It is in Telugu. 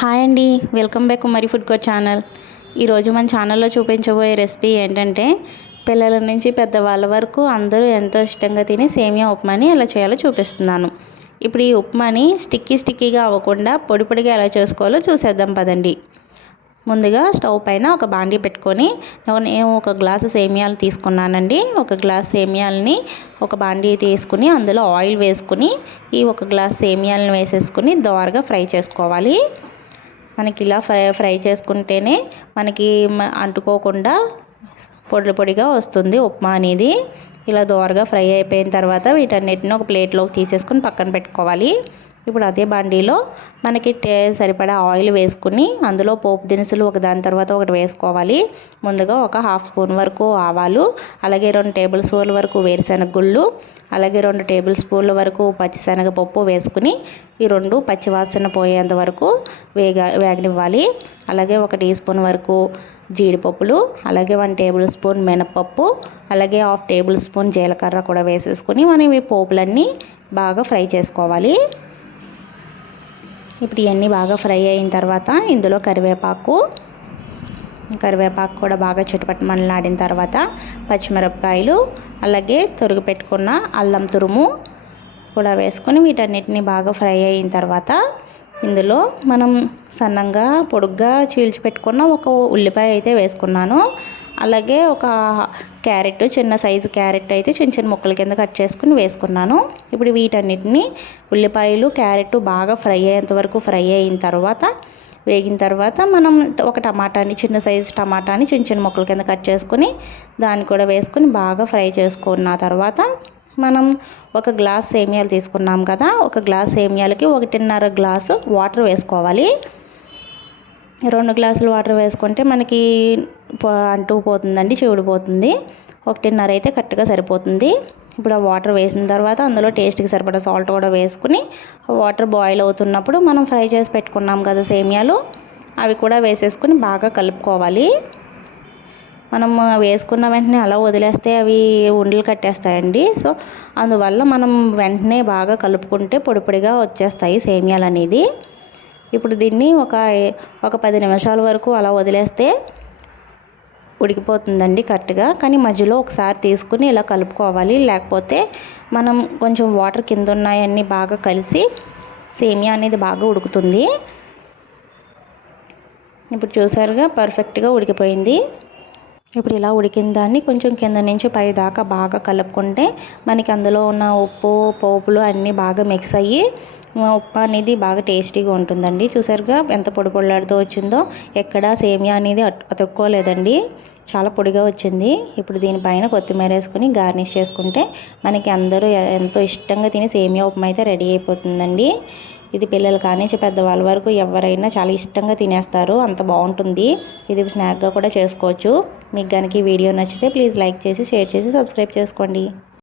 హాయ్ అండి, వెల్కమ్ బ్యాక్ కుమారి ఫుడ్ కోర్ట్ ఛానల్. ఈరోజు మన ఛానల్లో చూపించబోయే రెసిపీ ఏంటంటే పిల్లల నుంచి పెద్దవాళ్ళ వరకు అందరూ ఎంతో ఇష్టంగా తినే సేమియా ఉప్మాని ఎలా చేయాలో చూపిస్తున్నాను. ఇప్పుడు ఈ ఉప్మాని స్టిక్కీగా అవ్వకుండా పొడి పొడిగా ఎలా చేసుకోవాలో చూసేద్దాం పదండి. ముందుగా స్టవ్ పైన ఒక బాండీ పెట్టుకొని నేను ఒక గ్లాసు సేమియాలు తీసుకున్నానండి. ఒక గ్లాస్ సేమియాలని ఒక బాండీ తీసుకుని అందులో ఆయిల్ వేసుకుని ఈ ఒక గ్లాస్ సేమియాలను వేసేసుకుని దోరగా ఫ్రై చేసుకోవాలి. మనకి ఇలా ఫ్రై చేసుకుంటేనే మనకి అంటుకోకుండా పొడిగా వస్తుంది ఉప్మా అనేది. ఇలా దోరగా ఫ్రై అయిపోయిన తర్వాత వీటన్నిటిని ఒక ప్లేట్లోకి తీసేసుకుని పక్కన పెట్టుకోవాలి. ఇప్పుడు అదే బండిలో మనకి సరిపడా ఆయిల్ వేసుకుని అందులో పోపు దినుసులు ఒకదాని తర్వాత ఒకటి వేసుకోవాలి. ముందుగా ఒక హాఫ్ స్పూన్ వరకు ఆవాలు, అలాగే 2 టేబుల్ స్పూన్ల వరకు వేరుశనగ గుళ్ళు, అలాగే 2 టేబుల్ స్పూన్ల వరకు పచ్చిశనగపప్పు వేసుకుని ఈ 2 పచ్చివాసన పోయేంత వరకు వేగనివ్వాలి. అలాగే 1 టీ స్పూన్ వరకు జీడిపప్పులు, అలాగే 1 టేబుల్ స్పూన్ మినపప్పు, అలాగే హాఫ్ టేబుల్ స్పూన్ జీలకర్ర కూడా వేసేసుకుని మనం ఈ పోపులన్నీ బాగా ఫ్రై చేసుకోవాలి. ఇప్పుడు ఇవన్నీ బాగా ఫ్రై అయిన తర్వాత ఇందులో కరివేపాకు కూడా బాగా చిటపటమలాడిన తర్వాత పచ్చిమిరపకాయలు, అలాగే తురుగు పెట్టుకున్న అల్లం తురుము కూడా వేసుకొని వీటన్నిటిని బాగా ఫ్రై అయిన తర్వాత ఇందులో మనం సన్నంగా పొడుగ్గా చీల్చి పెట్టుకున్న ఒక ఉల్లిపాయ అయితే వేసుకున్నాను. అలాగే ఒక క్యారెట్, చిన్న సైజు క్యారెట్ అయితే చిన్న ముక్కల కింద కట్ చేసుకుని వేసుకున్నాను. ఇప్పుడు వీటన్నిటిని ఉల్లిపాయలు, క్యారెట్ బాగా ఫ్రై అయ్యేంత వరకు ఫ్రై అయిన తర్వాత వేగిన తర్వాత మనం ఒక టమాటాని, చిన్న సైజు టమాటాని చిన్న ముక్కల కింద కట్ చేసుకుని దాన్ని కూడా వేసుకుని బాగా ఫ్రై చేసుకున్న తర్వాత మనం ఒక గ్లాస్ సేమియాలు తీసుకున్నాం కదా, ఒక గ్లాస్ సేమియాలకి 1.5 గ్లాసు వాటర్ వేసుకోవాలి. 2 గ్లాసులు వాటర్ వేసుకుంటే మనకి అంటుకుపోతుందండి, చెవిడిపోతుంది. 1.5 అయితే కరెక్ట్గా సరిపోతుంది. ఇప్పుడు ఆ వాటర్ వేసిన తర్వాత అందులో టేస్ట్కి సరిపడా సాల్ట్ కూడా వేసుకుని వాటర్ బాయిల్ అవుతున్నప్పుడు మనం ఫ్రై చేసి పెట్టుకున్నాం కదా సేమియాలు, అవి కూడా వేసేసుకుని బాగా కలుపుకోవాలి. మనం వేసుకున్న వెంటనే అలా వదిలేస్తే అవి ఉండలు కట్టేస్తాయండి. సో అందువల్ల మనం వెంటనే బాగా కలుపుకుంటే పొడిగా వచ్చేస్తాయి సేమియాలు అనేది. ఇప్పుడు దీన్ని ఒక 10 నిమిషాల వరకు అలా వదిలేస్తే ఉడికిపోతుందండి కరెక్ట్గా. కానీ మధ్యలో ఒకసారి తీసుకుని ఇలా కలుపుకోవాలి, లేకపోతే మనం కొంచెం వాటర్ కింద ఉన్నాయన్నీ బాగా కలిసి సేమియా అనేది బాగా ఉడుకుతుంది. ఇప్పుడు చూసారుగా పర్ఫెక్ట్గా ఉడికిపోయింది. ఇప్పుడు ఇలా ఉడికిన దాన్ని కొంచెం కింద నుంచి పై దాకా బాగా కలుపుకుంటే మనకి అందులో ఉన్న ఉప్పు, పోపులు అన్నీ బాగా మిక్స్ అయ్యి ఉప్పు అనేది బాగా టేస్టీగా ఉంటుందండి. చూసారుగా ఎంత పొడిలాడుతూ వచ్చిందో, ఎక్కడ సేమియా అనేది అతుక్కోలేదండి, చాలా పొడిగా వచ్చింది. ఇప్పుడు దీనిపైన కొత్తిమీర వేసుకుని గార్నిష్ చేసుకుంటే మనకి అందరూ ఎంతో ఇష్టంగా తినే సేమియా ఉప్మా అయితే రెడీ అయిపోతుందండి. ఇది పిల్లలు కానీ పెద్దవాళ్ళ వరకు ఎవరైనా చాలా ఇష్టంగా తినేస్తారు, అంత బాగుంటుంది. ఇది స్నాక్గా కూడా చేసుకోవచ్చు. మీకు కనుక ఈ వీడియో నచ్చితే ప్లీజ్ లైక్ చేసి, షేర్ చేసి, సబ్స్క్రైబ్ చేసుకోండి.